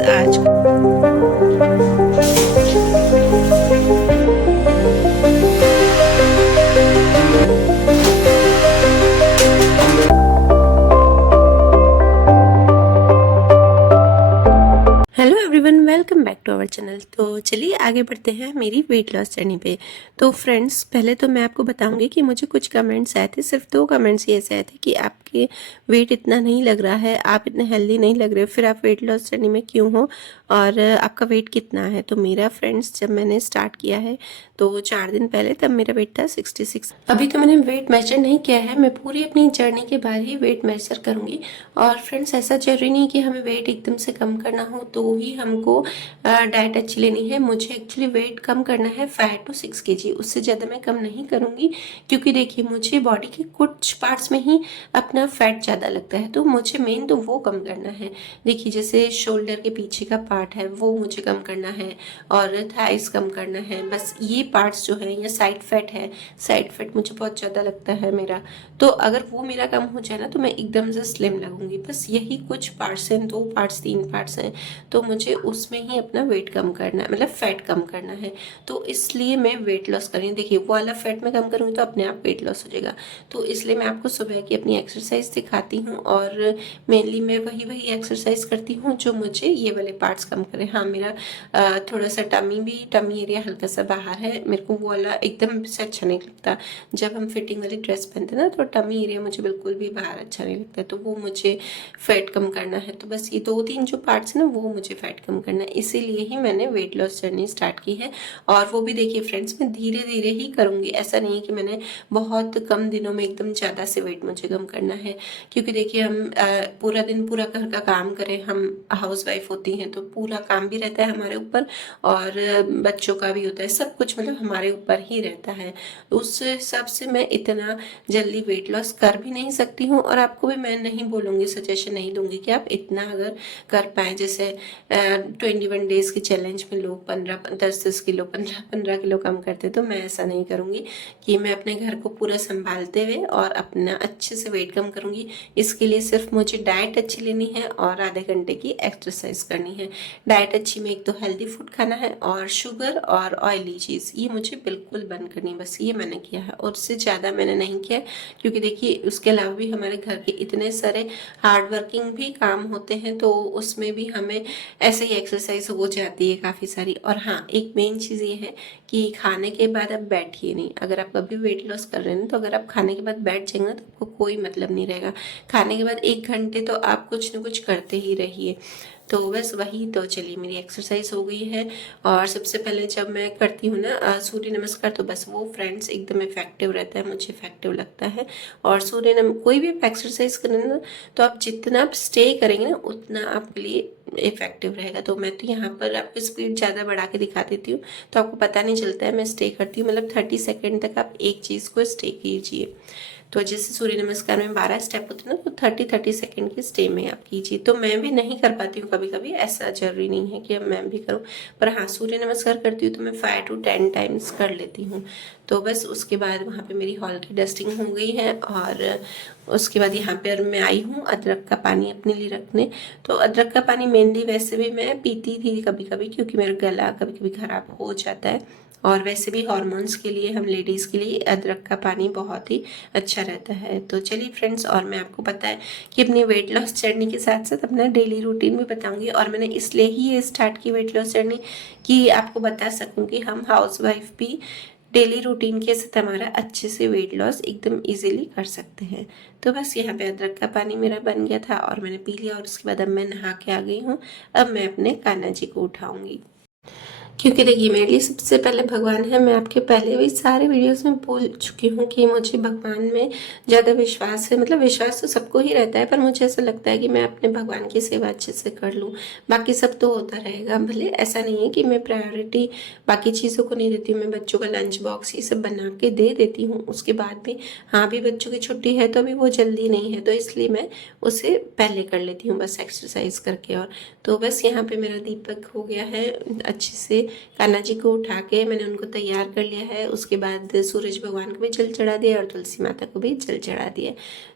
Friends आज hello everyone, welcome back to our channel. तो चलिए आगे बढ़ते हैं मेरी वेट लॉस जर्नी पे। तो फ्रेंड्स, पहले तो मैं आपको बताऊंगी कि मुझे कुछ कमेंट्स आए थे, सिर्फ 2 कमेंट्स ही ऐसे आए थे कि आपके वेट इतना नहीं लग रहा है, आप इतने हेल्दी नहीं लग रहे हो, फिर आप वेट लॉस जर्नी में क्यों हो और आपका वेट कितना है। तो मेरा फ्रेंड्स, जब मैंने स्टार्ट किया है तो 4 दिन पहले, तब मेरा वेट था 66। अभी तो मैंने वेट मेजर नहीं किया है, मैं पूरी अपनी जर्नी के बाद ही वेट मेजर करूंगी। और फ्रेंड्स, ऐसा जरूरी नहीं कि हमें वेट एकदम से कम करना हो तो ही हमको डाइट अच्छी लेनी है। मुझे एक्चुअली वेट कम करना है 5 to 6 kg, उससे ज़्यादा मैं कम नहीं करूँगी। क्योंकि देखिए, मुझे बॉडी के कुछ पार्ट्स में ही अपना फैट ज़्यादा लगता है, तो मुझे मेन तो वो कम करना है। देखिए, जैसे शोल्डर के पीछे का पार्ट है वो मुझे कम करना है, और थाइस कम करना है। बस ये पार्ट्स जो है, या साइड फैट है, साइड फैट मुझे बहुत ज़्यादा लगता है मेरा। तो अगर वो मेरा कम हो जाए ना, तो मैं एकदम से स्लिम लगूंगी। बस यही कुछ पार्ट्स हैं, 2 पार्ट्स 3 पार्ट्स हैं, तो मुझे उसमें ही अपना वेट कम करना है, मतलब फैट कम करना है। तो इसलिए मैं वेट लॉस कर रही हूँ। देखिए, वो वाला फैट में कम करूँगी तो अपने आप वेट लॉस हो जाएगा। तो इसलिए मैं आपको सुबह की अपनी एक्सरसाइज दिखाती हूँ, और मेनली मैं वही एक्सरसाइज करती हूँ जो मुझे ये वाले पार्ट्स कम करें। हाँ, मेरा थोड़ा सा टमी एरिया हल्का सा बाहर है, मेरे को वो वाला एकदम से अच्छा नहीं लगता। जब हम फिटिंग वाली ड्रेस पहनते हैं ना, तो टमी एरिया मुझे बिल्कुल भी बाहर अच्छा नहीं लगता है, तो वो मुझे फैट कम करना है। तो बस ये 2-3 जो पार्ट्स हैं ना, वो मुझे फैट कम करना है, इसीलिए ही मैंने वेट लॉस जर्नी स्टार्ट की है। और वो भी देखिए फ्रेंड्स, मैं धीरे धीरे ही करूँगी। ऐसा नहीं है कि मैंने बहुत कम दिनों में एकदम ज़्यादा से वेट मुझे कम करना है। क्योंकि देखिए, हम पूरा दिन पूरा घर का काम करें, हम हाउस वाइफ होती हैं, तो पूरा काम भी रहता है हमारे ऊपर, और बच्चों का भी होता है, सब कुछ मतलब हमारे ऊपर ही रहता है। उस हिसाब से मैं इतना जल्दी वेट लॉस कर भी नहीं सकती हूँ, और आपको भी मैं नहीं बोलूँगी, सजेशन नहीं दूंगी कि आप इतना अगर कर पाएँ। जैसे 21 डेज के चैलेंज में लोग 10-10 किलो 15-15 किलो कम करते, तो मैं ऐसा नहीं करूँगी कि मैं अपने घर को पूरा संभालते हुए और अपना अच्छे से वेट कम करूँगी। इसके लिए सिर्फ मुझे डाइट अच्छी लेनी है और आधे घंटे की एक्सरसाइज करनी है। डाइट अच्छी में एक तो हेल्दी फूड खाना है, और शुगर और ऑयली चीज़ ये मुझे बिल्कुल बंद करनी है। बस ये मैंने किया है, और उससे ज़्यादा मैंने नहीं किया। क्योंकि देखिए, उसके अलावा भी हमारे घर के इतने सारे हार्ड वर्किंग भी काम होते हैं, तो उसमें भी हमें ऐसे ही एक्सरसाइज हो जाती है काफ़ी सारी। और हाँ, एक मेन चीज़ ये है कि खाने के बाद आप बैठिए नहीं। अगर आप कभी वेट लॉस कर रहे हैं तो अगर आप खाने के बाद बैठ जाएंगे तो आपको कोई मतलब नहीं रहेगा। खाने के बाद 1 घंटे तो आप कुछ ना कुछ करते ही रहिए। तो बस वही, तो चलिए मेरी एक्सरसाइज हो गई है। और सबसे पहले जब मैं करती हूँ ना सूर्य नमस्कार, तो बस वो फ्रेंड्स एकदम इफेक्टिव रहता है, मुझे इफेक्टिव लगता है। और कोई भी एक्सरसाइज करें ना, तो आप जितना आप स्टे करेंगे ना, उतना आपके लिए इफेक्टिव रहेगा। तो मैं तो यहाँ पर आपको स्पीड ज़्यादा बढ़ा के दिखा देती हूँ, तो आपको पता नहीं चलता है। मैं स्टे करती हूँ, मतलब 30 सेकेंड तक आप एक चीज़ को स्टे कीजिए। तो जैसे सूर्य नमस्कार में 12 स्टेप होते हैं ना, तो 30 सेकेंड की स्टे में आप कीजिए। तो मैं भी नहीं कर पाती हूँ कभी कभी, ऐसा जरूरी नहीं है कि अब मैं भी करूँ, पर हाँ, सूर्य नमस्कार करती हूँ तो मैं 5 to 10 टाइम्स कर लेती हूँ। तो बस उसके बाद वहाँ पे मेरी हॉल की डस्टिंग हो गई है, और उसके बाद यहाँ पे मैं आई हूँ अदरक का पानी अपने लिए रखने। तो अदरक का पानी मेनली वैसे भी मैं पीती थी कभी कभी, क्योंकि मेरा गला कभी कभी ख़राब हो जाता है, और वैसे भी हॉर्मोन्स के लिए, हम लेडीज़ के लिए अदरक का पानी बहुत ही अच्छा रहता है। तो चलिए फ्रेंड्स, और मैं आपको पता है कि अपनी वेट लॉस जर्नी के साथ साथ अपना डेली रूटीन भी बताऊंगी। और मैंने इसलिए ही ये स्टार्ट की वेट लॉस जर्नी, कि आपको बता सकूं कि हम हाउस वाइफ भी डेली रूटीन के साथ हमारा अच्छे से वेट लॉस एकदम इजीली कर सकते हैं। तो बस यहाँ पे अदरक का पानी मेरा बन गया था, और मैंने पी लिया, और उसके बाद अब मैं नहा के आ गई हूँ। अब मैं अपने कान्हा जी को उठाऊंगी, क्योंकि देखिए, मेरे लिए सबसे पहले भगवान है। मैं आपके पहले भी सारे वीडियोस में बोल चुकी हूँ कि मुझे भगवान में ज़्यादा विश्वास है। मतलब विश्वास तो सबको ही रहता है, पर मुझे ऐसा लगता है कि मैं अपने भगवान की सेवा अच्छे से कर लूँ, बाकी सब तो होता रहेगा। भले ऐसा नहीं है कि मैं प्रायोरिटी बाकी चीज़ों को नहीं देती हूँ, मैं बच्चों का लंच बॉक्स ये सब बना के दे देती हूँ। उसके बाद भी हाँ, भी बच्चों की छुट्टी है तो अभी वो जल्दी नहीं है, तो इसलिए मैं उसे पहले कर लेती हूँ, बस एक्सरसाइज करके। और तो बस यहाँ पे मेरा दीपक हो गया है अच्छे से। कान्हा जी को उठा के मैंने उनको तैयार कर लिया है। उसके बाद सूरज भगवान को भी जल चढ़ा दिया, और तुलसी माता को भी जल चढ़ा दिया।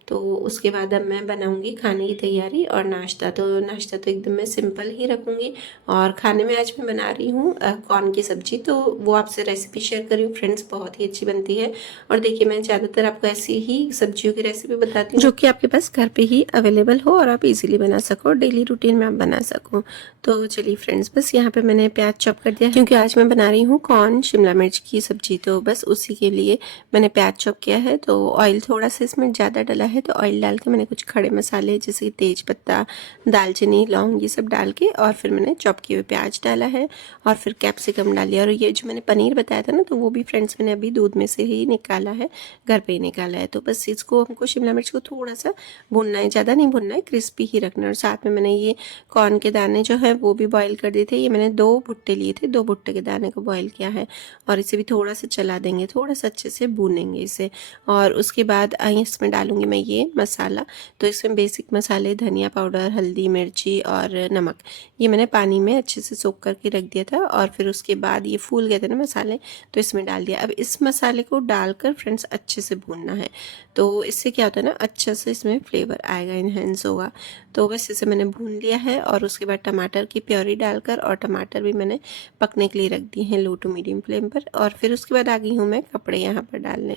तो उसके बाद अब मैं बनाऊंगी खाने की तैयारी और नाश्ता। तो नाश्ता तो एकदम मैं सिंपल ही रखूँगी। और खाने में आज मैं बना रही हूँ कॉर्न की सब्ज़ी। तो वो आपसे रेसिपी शेयर कर रही हूँ फ्रेंड्स, बहुत ही अच्छी बनती है। और देखिए मैं ज़्यादातर आपको ऐसी ही सब्जियों की रेसिपी बताती हूँ जो कि आपके पास घर पे ही अवेलेबल हो और आप इजीली बना सको और डेली रूटीन में आप बना सको। तो चलिए फ्रेंड्स, बस यहाँ पे मैंने प्याज चॉप कर दिया क्योंकि आज मैं बना रही हूँ कॉर्न शिमला मिर्च की सब्जी। तो बस उसी के लिए मैंने प्याज चॉप किया है। तो ऑयल थोड़ा सा इसमें ज़्यादा डला है, तो ऑयल डाल के मैंने कुछ खड़े मसाले जैसे तेज पत्ता, दालचीनी, लौंग ये सब डाल के और फिर मैंने चॉप किए हुए प्याज डाला है और फिर कैप्सिकम डाल दिया। और ये जो मैंने पनीर बताया था ना, तो वो भी फ्रेंड्स मैंने अभी दूध में से ही निकाला है, घर पे ही निकाला है। तो बस इसको हमको शिमला मिर्च को थोड़ा सा भूनना है, ज़्यादा नहीं भूनना है, क्रिस्पी ही रखना है। और साथ में मैंने ये कॉर्न के दाने जो है वो भी बॉईल कर दिए थे। ये मैंने 2 भुट्टे लिए थे, 2 भुट्टे के दाने को बॉईल किया है और इसे भी थोड़ा सा चला देंगे, थोड़ा सा अच्छे से भूनेंगे इसे। और उसके बाद इसमें डालूंगी मैं ये मसाला। तो इसमें बेसिक मसाले धनिया पाउडर, हल्दी, मिर्ची और नमक, ये मैंने पानी में अच्छे से सोख करके रख दिया था। और फिर उसके बाद ये फूल गए थे ना मसाले, तो इसमें डाल दिया। अब इस मसाले को डालकर फ्रेंड्स अच्छे से भूनना है। तो इससे क्या होता है ना, अच्छा से इसमें फ्लेवर आएगा, इन्हेंस होगा। तो बस इसे मैंने भून लिया है और उसके बाद टमाटर की प्योरी डालकर, और टमाटर भी मैंने पकने के लिए रख दिए हैं लो टू मीडियम फ्लेम पर। और फिर उसके बाद आ गई हूँ मैं कपड़े यहाँ पर डालने।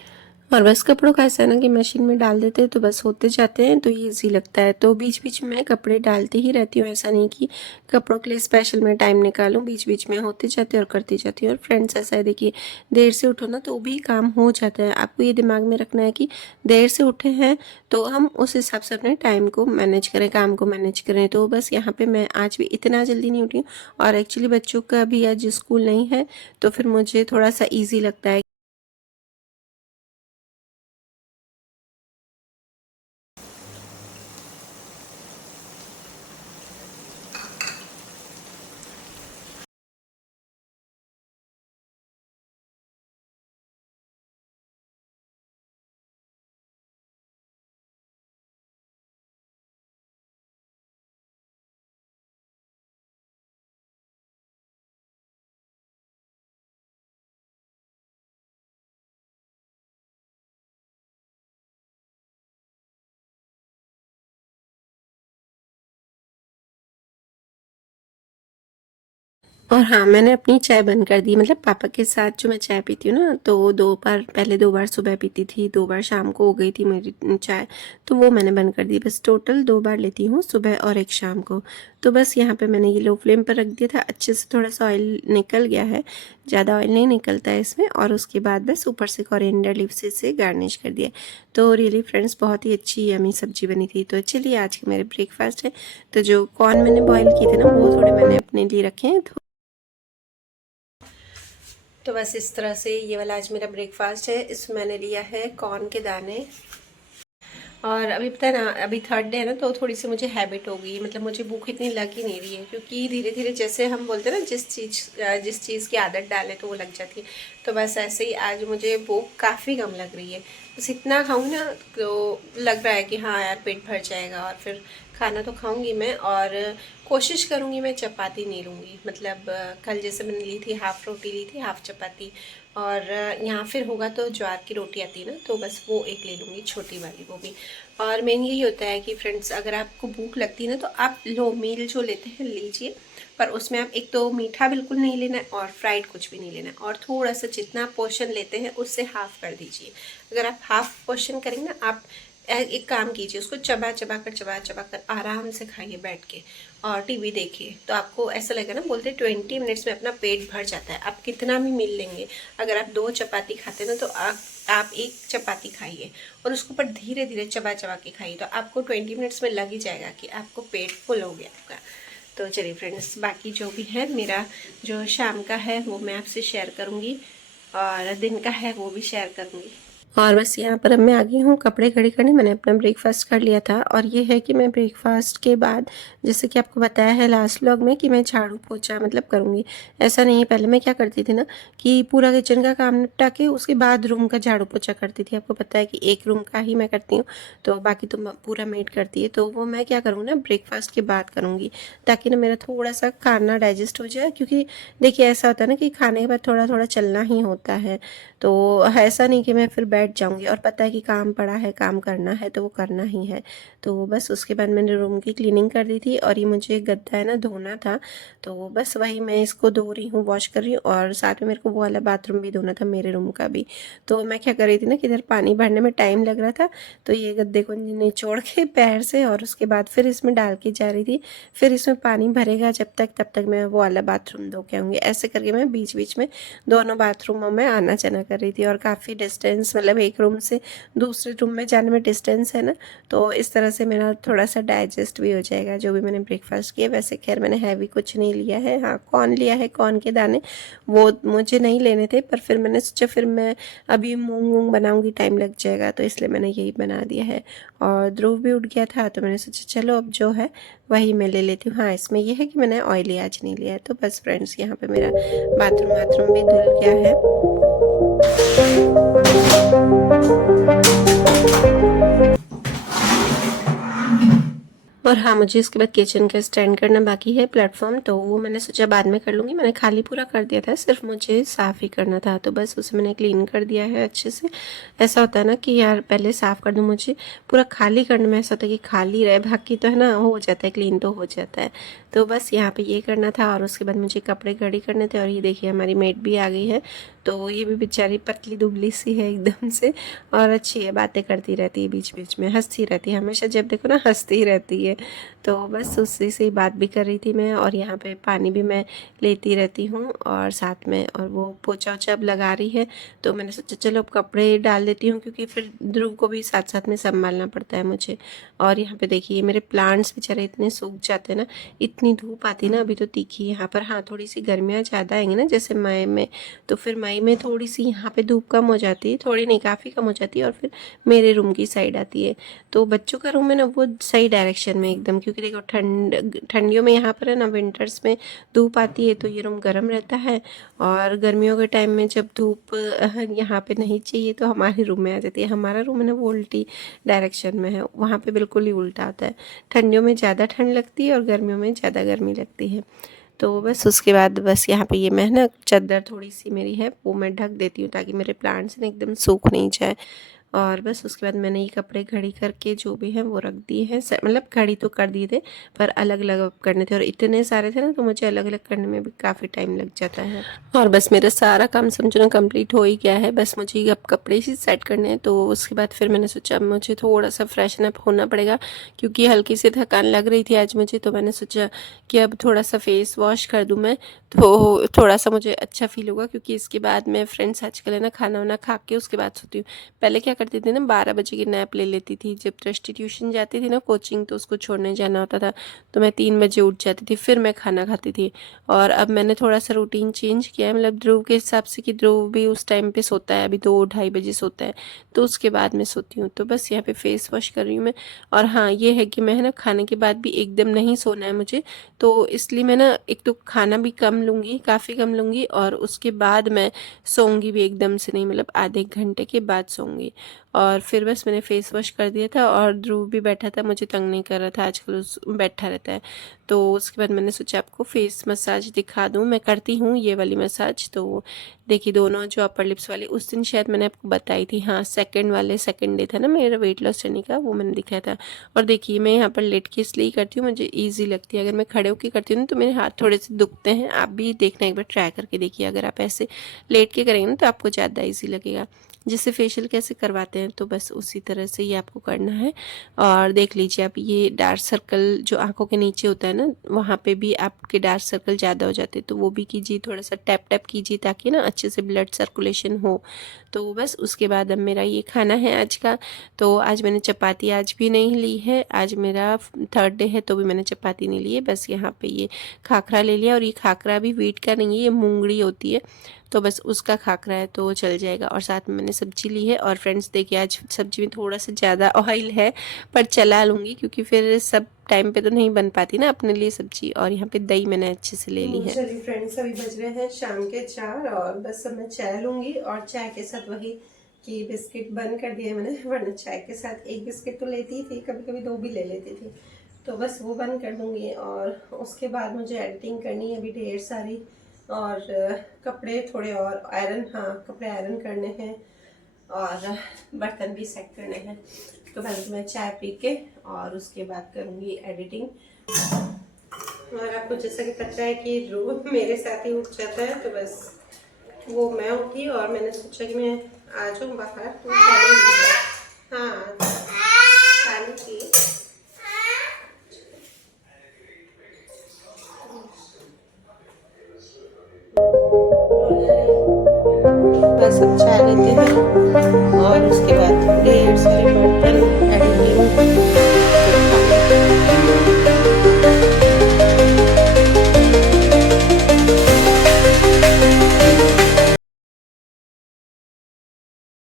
और बस कपड़ों का ऐसा है ना कि मशीन में डाल देते हैं तो बस होते जाते हैं, तो ये ईजी लगता है। तो बीच बीच में कपड़े डालती ही रहती हूँ, ऐसा नहीं कि कपड़ों के लिए स्पेशल मैं टाइम निकालूं, बीच बीच में होते जाते हैं और करती जाती हूँ। और फ्रेंड्स ऐसा है, देखिए देर से उठो ना तो भी काम हो जाता है। आपको ये दिमाग में रखना है कि देर से उठे हैं तो हम उस हिसाब से अपने टाइम को मैनेज करें, काम को मैनेज करें। तो बस यहाँ पे मैं आज भी इतना जल्दी नहीं उठी हूँ। और एक्चुअली बच्चों का भी आज स्कूल नहीं है, तो फिर मुझे थोड़ा सा ईजी लगता है। और हाँ, मैंने अपनी चाय बंद कर दी। मतलब पापा के साथ जो मैं चाय पीती हूँ ना, तो 2 बार, पहले 2 बार सुबह पीती थी, 2 बार शाम को हो गई थी मेरी चाय, तो वो मैंने बंद कर दी। बस टोटल 2 बार लेती हूँ, सुबह और एक शाम को। तो बस यहाँ पे मैंने ये लो फ्लेम पर रख दिया था, अच्छे से थोड़ा सा ऑयल निकल गया है, ज़्यादा ऑयल नहीं निकलता है इसमें। और उसके बाद बस ऊपर से कोरिएंडर लीव्स से गार्निश कर दिया। तो रियली फ्रेंड्स बहुत ही अच्छी यमी सब्जी बनी थी। तो चलिए आज के मेरे ब्रेकफास्ट है। तो जो कॉर्न मैंने बॉईल किए थे ना, वो थोड़े मैंने अपने लिए रखे हैं। तो बस इस तरह से ये वाला आज मेरा ब्रेकफास्ट है। इसमें मैंने लिया है कॉर्न के दाने। और अभी पता है ना, अभी थर्ड डे है ना, तो थोड़ी सी मुझे हैबिट हो गई, मतलब मुझे भूख इतनी लग ही नहीं रही है, क्योंकि धीरे धीरे जैसे हम बोलते हैं ना, जिस चीज़ की आदत डालें तो वो लग जाती है। तो बस ऐसे ही आज मुझे भूख काफ़ी कम लग रही है। बस इतना खाऊँ ना तो लग रहा है कि हाँ यार पेट भर जाएगा। और फिर खाना तो खाऊंगी मैं, और कोशिश करूंगी मैं चपाती नहीं लूँगी। मतलब कल जैसे मैंने ली थी, हाफ़ रोटी ली थी, हाफ़ चपाती। और यहाँ फिर होगा तो ज्वार की रोटी आती है ना, तो बस वो एक ले लूँगी, छोटी वाली वो भी। और मेन यही होता है कि फ्रेंड्स, अगर आपको भूख लगती है ना, तो आप लो मील जो लेते हैं लीजिए, पर उसमें आप एक तो मीठा बिल्कुल नहीं लेना है और फ्राइड कुछ भी नहीं लेना है। और थोड़ा सा जितना पोर्शन लेते हैं उससे हाफ़ कर दीजिए। अगर आप हाफ़ पोर्शन करेंगे ना, आप एक काम कीजिए, उसको चबा कर आराम से खाइए बैठ के, और टीवी देखिए। तो आपको ऐसा लगेगा ना, बोलते 20 मिनट्स में अपना पेट भर जाता है। आप कितना भी मिल लेंगे। अगर आप 2 चपाती खाते हैं ना, तो आप 1 चपाती खाइए और उसको पर धीरे धीरे चबा के खाइए, तो आपको 20 मिनट्स में लग ही जाएगा कि आपको पेट फुल हो गया आपका। तो चलिए फ्रेंड्स, बाकी जो भी है मेरा जो शाम का है वो मैं आपसे शेयर करूँगी, और दिन का है वो भी शेयर करूँगी। और बस यहाँ पर अब मैं आ गई हूँ कपड़े खड़ी करने। मैंने अपना ब्रेकफास्ट कर लिया था, और ये है कि मैं ब्रेकफास्ट के बाद, जैसे कि आपको बताया है लास्ट व्लॉग में, कि मैं झाड़ू पोछा मतलब करूँगी। ऐसा नहीं है, पहले मैं क्या करती थी ना, कि पूरा किचन का काम निपटा के उसके बाद रूम का झाड़ू पोछा करती थी। आपको पता है कि एक रूम का ही मैं करती हूँ, तो बाकी तो पूरा मेड करती है। तो वो मैं क्या करूँगी ना, ब्रेकफास्ट के बाद करूँगी, ताकि ना मेरा थोड़ा सा खाना डाइजेस्ट हो जाए। क्योंकि देखिए ऐसा होता है ना कि खाने के बाद थोड़ा थोड़ा चलना ही होता है। तो ऐसा नहीं कि मैं फिर बैठ जाऊँगी, और पता है कि काम पड़ा है, काम करना है तो वो करना ही है। तो बस उसके बाद मैंने रूम की क्लीनिंग कर दी थी, और ये मुझे गद्दा है ना धोना था, तो बस वही मैं इसको धो रही हूँ, वॉश कर रही हूँ। और साथ में मेरे को वो वाला बाथरूम भी धोना था, मेरे रूम का भी। तो मैं क्या कर रही थी ना कि इधर पानी भरने में टाइम लग रहा था, तो ये गद्दे को निचोड़ के पैर से और उसके बाद फिर इसमें डाल के जा रही थी। फिर इसमें पानी भरेगा जब तक, तब तक मैं वो वाला बाथरूम धो के आऊँगी। ऐसे करके मैं बीच बीच में दोनों बाथरूमों में आना जाना कर रही थी। और काफ़ी डिस्टेंस, मतलब एक रूम से दूसरे रूम में जाने में डिस्टेंस है ना, तो इस तरह से मेरा थोड़ा सा डाइजेस्ट भी हो जाएगा जो भी मैंने ब्रेकफास्ट किया। वैसे खैर मैंने हैवी कुछ नहीं लिया है, हाँ कॉर्न लिया है, कॉर्न के दाने वो मुझे नहीं लेने थे, पर फिर मैंने सोचा फिर मैं अभी मूंग वूंग बनाऊंगी, टाइम लग जाएगा, तो इसलिए मैंने यही बना दिया है। और ध्रुव भी उठ गया था, तो मैंने सोचा चलो अब जो है वही मैं ले लेती हूँ। हाँ इसमें यह है कि मैंने ऑयली आज नहीं लिया है। तो बस फ्रेंड्स, यहाँ पे मेरा बाथरूम वाथरूम भी धुल गया है। और हाँ, मुझे इसके बाद किचन का स्टैंड करना बाकी है, प्लेटफॉर्म, तो वो मैंने सोचा बाद में कर लूँगी। मैंने खाली पूरा कर दिया था, सिर्फ मुझे साफ़ ही करना था, तो बस उसे मैंने क्लीन कर दिया है अच्छे से। ऐसा होता है ना कि यार पहले साफ़ कर दूँ, मुझे पूरा खाली करने में ऐसा होता है कि खाली रहे, बाकी तो है ना हो जाता है, क्लीन तो हो जाता है। तो बस यहाँ पे ये करना था, और उसके बाद मुझे कपड़े घड़ी करने थे। और ये देखिए हमारी मेड भी आ गई है, तो ये भी बेचारी पतली दुबली सी है एकदम से, और अच्छी है, बातें करती रहती है, बीच बीच में हंसती रहती है, हमेशा जब देखो ना हंसती ही रहती है। तो बस उसी से बात भी कर रही थी मैं, और यहाँ पे पानी भी मैं लेती रहती हूँ और साथ में, और वो पोछा वोछा अब लगा रही है, तो मैंने सोचा चलो अब कपड़े डाल देती हूँ, क्योंकि फिर ध्रुव को भी साथ साथ में संभालना पड़ता है मुझे। और यहाँ पे देखिए मेरे प्लांट्स बेचारे इतने सूख जाते हैं ना, इतनी धूप आती ना, अभी तो तीखी यहाँ पर। हाँ थोड़ी सी गर्मियाँ ज़्यादा आएंगी ना, जैसे मई में, तो फिर मई में थोड़ी सी यहाँ पे धूप कम हो जाती है, थोड़ी नहीं काफ़ी कम हो जाती है, और फिर मेरे रूम की साइड आती है। तो बच्चों का रूम है ना वो सही डायरेक्शन में एकदम, क्योंकि देखो ठंडियों में यहाँ पर है ना, विंटर्स में धूप आती है तो ये रूम गर्म रहता है, और गर्मियों के टाइम में जब धूप यहाँ पे नहीं चाहिए तो हमारे रूम में आ जाती है। हमारा रूम है ना वो उल्टी डायरेक्शन में है, वहाँ पे बिल्कुल ही उल्टा होता है। ठंडियों में ज़्यादा ठंड लगती है और गर्मियों में ज़्यादा गर्मी लगती है। तो बस उसके बाद बस यहाँ पे ये मैं ना चादर थोड़ी सी मेरी है वो मैं ढक देती हूँ, ताकि मेरे प्लांट्स ना एकदम सूख नहीं जाए। और बस उसके बाद मैंने ये कपड़े घड़ी करके जो भी हैं वो रख दिए हैं, मतलब घड़ी तो कर दिए थे, पर अलग अलग करने थे, और इतने सारे थे ना तो मुझे अलग अलग करने में भी काफ़ी टाइम लग जाता है। और बस मेरा सारा काम समझो ना कंप्लीट हो ही गया है, बस मुझे अब कपड़े ही सेट करने हैं। तो उसके बाद फिर मैंने सोचा मुझे थोड़ा सा फ्रेशन अप होना पड़ेगा, क्योंकि हल्की सी थकान लग रही थी आज मुझे, तो मैंने सोचा कि अब थोड़ा सा फेस वॉश कर दूँ मैं, तो थोड़ा सा मुझे अच्छा फील होगा। क्योंकि इसके बाद मैं फ्रेंड्स आजकल है ना खाना वाना खा के उसके बाद सोती हूँ। पहले क्या करती थी ना, 12 बजे की नैप ले लेती थी, जब दृष्टि ट्यूशन जाती थी ना कोचिंग, तो उसको छोड़ने जाना होता था, तो मैं 3 बजे उठ जाती थी, फिर मैं खाना खाती थी। और अब मैंने थोड़ा सा रूटीन चेंज किया है, मतलब ध्रुव के हिसाब से, कि ध्रुव भी उस टाइम पे सोता है, अभी 2-2:30 बजे सोता है, तो उसके बाद मैं सोती हूँ। तो बस यहाँ पे फेस वॉश कर रही हूँ मैं। और हाँ ये है कि मैं है ना खाने के बाद भी एकदम नहीं सोना है मुझे, तो इसलिए मैं ना एक तो खाना भी कम लूँगी, काफ़ी कम लूँगी, और उसके बाद मैं सोऊंगी भी एकदम से नहीं, मतलब आधे घंटे के बाद सोऊंगी। और फिर बस मैंने फेस वॉश कर दिया था, और ध्रुव भी बैठा था, मुझे तंग नहीं कर रहा था, आजकल उस बैठा रहता है। तो उसके बाद मैंने सोचा आपको फेस मसाज दिखा दूँ, मैं करती हूँ ये वाली मसाज। तो देखिए दोनों जो अपर लिप्स वाली, उस दिन शायद मैंने आपको बताई थी, हाँ सेकंड डे था ना मेरा वेट लॉस जर्नी का, वो मैंने दिखाया था। और देखिए मैं यहाँ पर लेट के इसलिए करती हूँ, मुझे ईजी लगती है। अगर मैं खड़े होकर करती हूँ तो मेरे हाथ थोड़े से दुखते हैं, आप भी देखना, एक बार ट्राई करके देखिए। अगर आप ऐसे लेट के करेंगे ना तो आपको ज़्यादा ईजी लगेगा। जैसे फेशियल कैसे करवाते हैं, तो बस उसी तरह से ही आपको करना है। और देख लीजिए आप, ये डार्क सर्कल जो आंखों के नीचे होता है ना, वहाँ पे भी आपके डार्क सर्कल ज़्यादा हो जाते हैं, तो वो भी कीजिए, थोड़ा सा टैप टैप कीजिए, ताकि ना अच्छे से ब्लड सर्कुलेशन हो। तो बस उसके बाद अब मेरा ये खाना है आज का। तो आज मैंने चपाती आज भी नहीं ली है, आज मेरा 3rd डे है, तो भी मैंने चपाती नहीं ली है। बस यहाँ पे ये खाखरा ले लिया, और ये खाखरा भी व्हीट का नहीं है, ये मूंगड़ी होती है, तो बस उसका खाखरा है तो चल जाएगा। और साथ में मैंने सब्जी ली है। और फ्रेंड्स देखिए आज सब्जी में थोड़ा सा ज़्यादा ऑयल है, पर चला लूँगी, क्योंकि फिर सब टाइम पे तो नहीं बन पाती ना अपने लिए सब्जी। और यहाँ पे दही मैंने अच्छे से ले ली है। चलिए फ्रेंड्स, अभी बज रहे हैं शाम के 4, और बस अब मैं चाय लूँगी, और चाय के साथ वही कि बिस्किट बंद कर दिया मैंने, वरना चाय के साथ एक बिस्किट तो लेती थी, कभी कभी 2 भी ले लेती थी, तो बस वो बंद कर दूँगी। और उसके बाद मुझे एडिटिंग करनी है अभी ढेर सारी, और कपड़े थोड़े और आयरन, हाँ कपड़े आयरन करने हैं और बर्तन भी सेट करने हैं। तो पहले मैं चाय पी के और उसके बाद करूँगी एडिटिंग। और आपको जैसा कि पता है कि रोज मेरे साथ ही उठ जाता है, तो बस वो मैं उठी और मैंने सोचा कि मैं आ जाऊँ बाहर, तो हाँ पानी की बस अब चाय लेते हैं और उसके बाद ढेर सारे बर्तन एडिटिंग।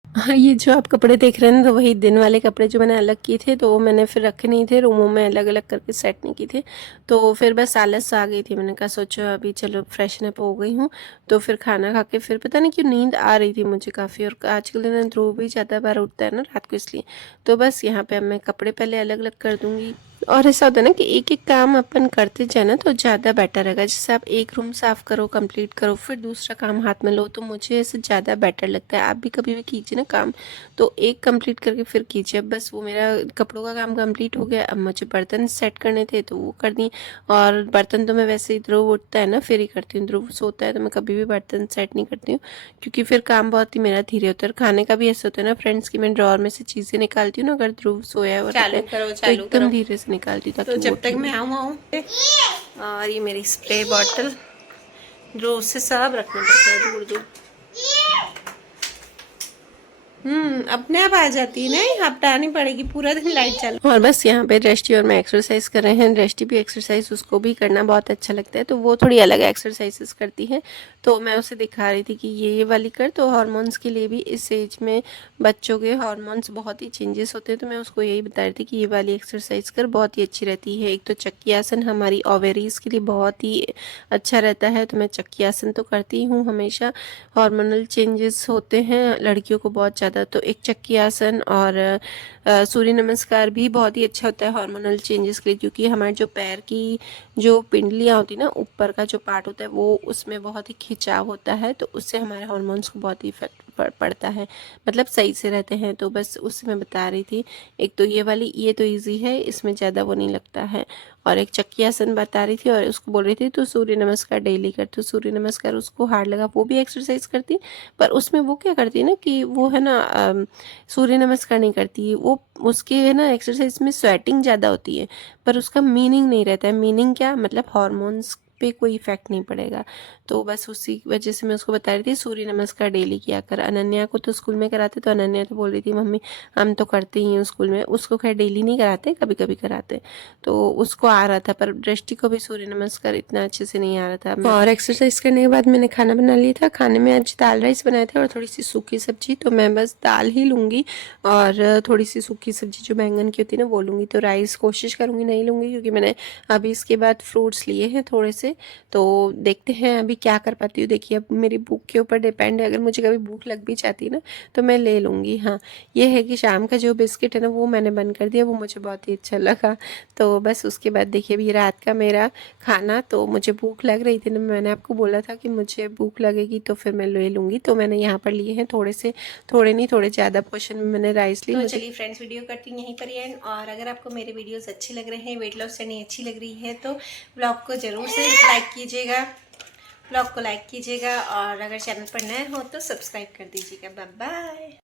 हाँ, ये जो आप कपड़े देख रहे हैं ना, तो वही दिन वाले कपड़े जो मैंने अलग किए थे, तो वो मैंने फिर रखे नहीं थे रूमों में, अलग अलग करके सेट नहीं किए थे। तो फिर बस आलस आ गई थी, मैंने कहा सोचो अभी चलो फ्रेशन अप हो गई हूँ, तो फिर खाना खा के फिर पता नहीं क्यों नींद आ रही थी मुझे काफ़ी। और आजकल दिन ध्रुव भी ज़्यादा बार उठता है ना रात को, इसलिए तो बस यहाँ पे अब मैं कपड़े पहले अलग अलग कर दूँगी। और ऐसा होता है ना कि एक एक काम अपन करते जाए ना तो ज़्यादा बेटर रहेगा। जैसे आप एक रूम साफ़ करो, कंप्लीट करो, फिर दूसरा काम हाथ में लो, तो मुझे ऐसे ज़्यादा बेटर लगता है। आप भी कभी भी कीजिए ना काम, तो एक कंप्लीट करके फिर कीजिए। बस वो मेरा कपड़ों का काम कंप्लीट हो गया, अब मुझे बर्तन सेट करने थे तो वो कर दिए। और बर्तन तो मैं वैसे ही ध्रुव उठता है ना फिर ही करती हूँ, ध्रुव सोता है तो मैं कभी भी बर्तन सेट नहीं करती हूँ, क्योंकि फिर काम बहुत ही मेरा धीरे होता है। खाने का भी ऐसा होता है ना फ्रेंड्स की मैं ड्रॉर में से चीज़ें निकालती हूँ ना, अगर ध्रुव सोया हुआ रहता है तो एकदम धीरे से निकालती हूँ, तो जब तक मैं आऊँ। और ये मेरी स्प्रे बॉटल, ध्रुव से सब रखना पड़ता है दूर दूर। अपने आप आ जाती है ना, हटानी पड़ेगी, पूरा दिन लाइट चालू। और बस यहाँ पे दृष्टि और मैं एक्सरसाइज कर रहे हैं। दृष्टि भी एक्सरसाइज, उसको भी करना बहुत अच्छा लगता है, तो वो थोड़ी अलग एक्सरसाइजेस करती है। तो मैं उसे दिखा रही थी कि ये वाली कर। तो हार्मोन्स के लिए भी इस एज में बच्चों के हार्मोन्स बहुत ही चेंजेस होते हैं, तो मैं उसको यही बता रही थी कि ये वाली एक्सरसाइज कर, बहुत ही अच्छी रहती है। एक तो चक्की आसन हमारी ओवेरीज के लिए बहुत ही अच्छा रहता है, तो मैं चक्की आसन तो करती हूँ हमेशा। हार्मोनल चेंजेस होते हैं लड़कियों को बहुत ज़्यादा, तो एक चक्की आसन और सूर्य नमस्कार भी बहुत ही अच्छा होता है हार्मोनल चेंजेस के लिए, क्योंकि हमारे जो पैर की जो पिंडलियाँ होती है ना, ऊपर का जो पार्ट होता है, वो उसमें बहुत ही खिंचाव होता है, तो उससे हमारे हार्मोन्स को बहुत ही इफेक्ट पड़ता है, मतलब सही से रहते हैं। तो बस उससे मैं बता रही थी। एक तो ये वाली, ये तो ईजी है, इसमें ज़्यादा वो नहीं लगता है। और एक चक्की आसन बता रही थी और उसको बोल रही थी तो सूर्य नमस्कार डेली कर। तो सूर्य नमस्कार उसको हार्ड लगा, वो भी एक्सरसाइज करती, पर उसमें वो क्या करती है ना कि वो है ना सूर्य नमस्कार नहीं करती वो, उसके है ना एक्सरसाइज में स्वेटिंग ज़्यादा होती है, पर उसका मीनिंग नहीं रहता है। मीनिंग क्या मतलब, हार्मोन्स पे कोई इफेक्ट नहीं पड़ेगा। तो बस उसी वजह से मैं उसको बता रही थी सूर्य नमस्कार डेली किया कर। अनन्या को तो स्कूल में कराते, तो अनन्या तो बोल रही थी मम्मी हम तो करते ही हैं स्कूल में। उसको खैर डेली नहीं कराते, कभी कभी कराते, तो उसको आ रहा था, पर दृष्टि को भी सूर्य नमस्कार इतना अच्छे से नहीं आ रहा था। और एक्सरसाइज करने के बाद मैंने खाना बना लिया था। खाने में आज दाल राइस बनाए थे और थोड़ी सी सूखी सब्जी, तो मैं बस दाल ही लूँगी और थोड़ी सी सूखी सब्जी जो बैंगन की होती है ना वो लूँगी। तो राइस कोशिश करूँगी नहीं लूँगी, क्योंकि मैंने अभी इसके बाद फ्रूट्स लिए हैं थोड़े से, तो देखते हैं अभी क्या कर पाती हूँ। देखिए अब मेरी भूख के ऊपर डिपेंड है, अगर मुझे कभी भूख लग भी जाती है ना तो मैं ले लूँगी। हाँ ये है कि शाम का जो बिस्किट है ना वो मैंने बंद कर दिया, वो मुझे बहुत ही अच्छा लगा। तो बस उसके बाद देखिए अभी रात का मेरा खाना, तो मुझे भूख लग रही थी ना, मैंने आपको बोला था कि मुझे भूख लगेगी तो फिर मैं ले लूँगी। तो मैंने यहाँ पर लिए हैं थोड़े से, थोड़े नहीं थोड़े ज़्यादा पोर्शन में मैंने राइस ली। तो चलिए फ्रेंड्स, वीडियो करती हूँ यहीं पर एंड। और अगर आपको मेरे वीडियोस अच्छे लग रहे हैं, वेट लॉस जर्नी अच्छी लग रही है, तो ब्लॉग को ज़रूर से लाइक कीजिएगा, ब्लॉग को लाइक कीजिएगा, और अगर चैनल पर नए हो तो सब्सक्राइब कर दीजिएगा। Bye bye.